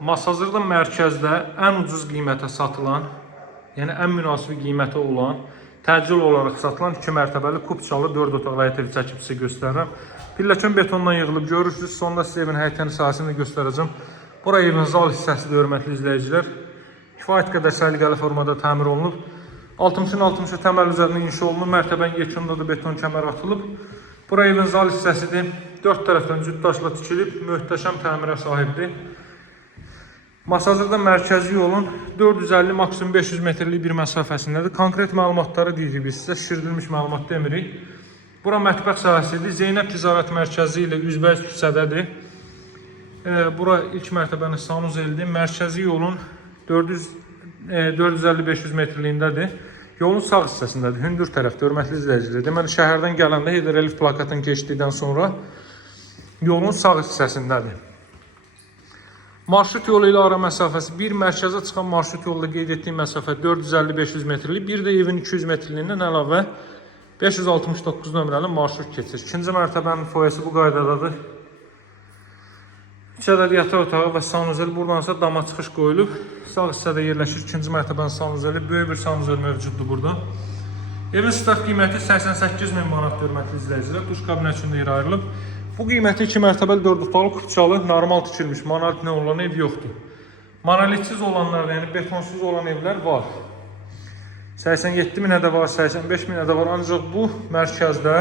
Masazırda mərkəzdə ən ucuz qiymətə satılan, yəni ən münasib qiymətə olan, təcil olaraq satılan 2 mərtəbəli kupçalı 4 otaqlı həyət evi çəkib sizə göstərirəm. Pilləkən betondan yığılıb görürsünüz. Sonda sizə evin həyətənin sahəsini göstərəcəm. Bura evin zal hissəsidir, hörmətli izləyicilər. Kifayət qədər səliqəli formada təmir olunub. 60-60 təməl üzərində inşa olunub. Mərtəbənin yekunda da beton kəmər atılıb. Bura evin zal hissəsidir. 4 tərəfdən cüt daşla tikilib, möhtəşəm təmirə sahibdir. Masazırda mərkəzi yolun 450 maksimum 500 metrlik bir məsafəsindədir. Konkret məlumatları deyirik biz sizə, şişirdilmiş məlumat demirik. Bura mətbəx sahəsidir. Zeynəb Ticarət Mərkəzi ilə üzbəyiz küçədədir. Bura ilk mərtəbənin sanuzeldir. Mərkəzi yolun 450-500 metrliyindədir. Yolun sağ hissəsindədir, hündür tərəfdə, hörmətli izləyicilər. Deməli, şəhərdən gələndə hidrolif plakatın keçdikdən sonra yolun sağ hissəsindədir. Marşrut yolu ilə ara məsafəsi, bir mərkəzə çıxan marşrut yolda qeyd etdiyim məsafə 450-500 metrlik, bir də evin 200 metrliyindən əlavə 569 nömrəli marşrut keçir. İkinci mərtəbənin foyesi bu qaydadadır. 3 ədəd yataq otağı və sanuzel, buradansa dama çıxış qoyulub. Sağ hissədə yerləşir ikinci mərtəbənin sanuzeli, böyük bir sanuzel mövcuddur burada. Evin start qiyməti 88 min manat, hörmətli izləyicilər, duş kabinət üçün də yer ayrılıb. Bu qiyməti 2 mərtəbəli 4 otaqlı kupçalı, normal tikilmiş, monolit nə olan ev yoxdur. Monolitsiz olanlar, yəni betonsuz olan evlər var. 87 minə də var, 85 minə də var. Ancaq bu mərkəzdə,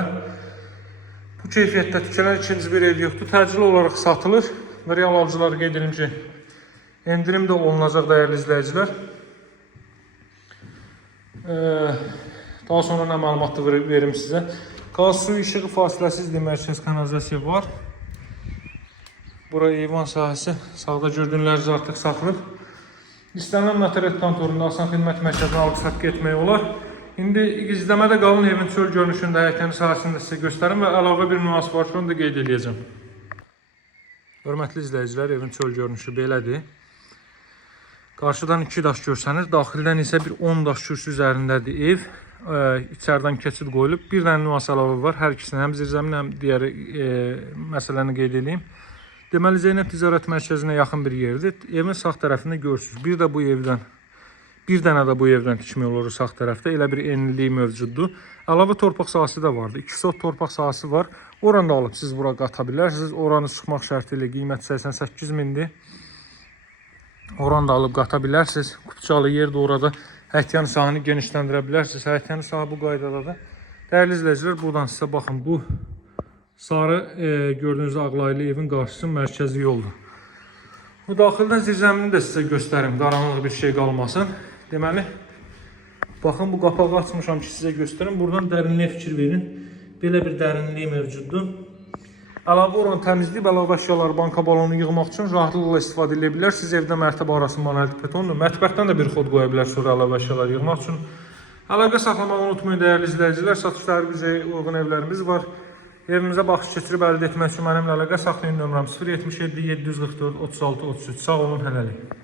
bu keyfiyyətdə tikilən ikinci bir ev yoxdur. Təcil olaraq satılır və real alıcıları qeyd edim ki, endirim də olunacaq, dəyərli izləyicilər. Daha sonra nə məlumatı verim sizə. Qaz, su, işığı fasiləsizdir, mərkəz kanalizasiya var. Bura eyvan sahəsi, sağda gördüyünləriniz artıq saxılıb. İstənilən notariat kontorunda asan xidmət mərkəzinə alqı-satqı etmək olar. İndi izləmədə qalın, evin çöl görünüşündə, həyətənin sahəsində sizə göstərim və əlavə bir nüans var ki, onu da qeyd edəcəm. Hörmətli izləyicilər, evin çöl görünüşü belədir. Qarşıdan 2 daş görsəniz, daxildən isə bir 10 daş kürsü üzərindədir ev. İçərdən keçid qoyulub. Bir dənə nüans əlavə var. Hər ikisini həm zirzəmin, həm digəri məsələni qeyd edeyim. Deməli, Zeynəb Ticarət Mərkəzinə yaxın bir yerdir. Evin sağ tərəfində görürsünüz. Bir dənə də bu evdən tikmək olur sağ tərəfdə. Elə bir enliliyi mövcuddur. Əlavə torpaq sahəsi də vardı. 2 sot torpaq sahəsi var. Oranı da alıb siz bura qata bilərsiniz. Oranı çıxmaq şərti ilə qiymət 88 mindir. Oranı da alıb qata bilərsiniz. Kupçalı yerdir orada. Həyətyanı sahəni genişləndirə bilərsiniz. Həyətyanı sahə bu qaydadadır. Dəyərli izləyicilər, buradan sizə baxın, bu sarı gördüyünüz ağlaylı evin qarşısı mərkəzi yoldur. Bu daxildən zirzəmini də sizə göstərim, qaranlıq bir şey qalmasın. Deməli, baxın, bu qapağı açmışam ki, sizə göstərim. Buradan dərinliyə fikir verin. Belə bir dərinliyi mövcuddur. Əlavə oran təmizləyib, əlavə əşyaları, banka balonu yığmaq üçün rahatlıqla istifadə edə bilər. Siz evdə mərtəbə arası monolit betondur. Mətbəxdən də bir xod qoya bilər sonra əlavə əşyaları yığmaq üçün. Əlaqə saxlamağı unutmayın, dəyərli izləyicilər. Satışları bizə uyğun evlərimiz var. Evimizə baxış keçirib əldə etmək üçün mənimlə əlaqə saxlayın. Nömrəm 077 744 36 33. Sağ olun, hələlik.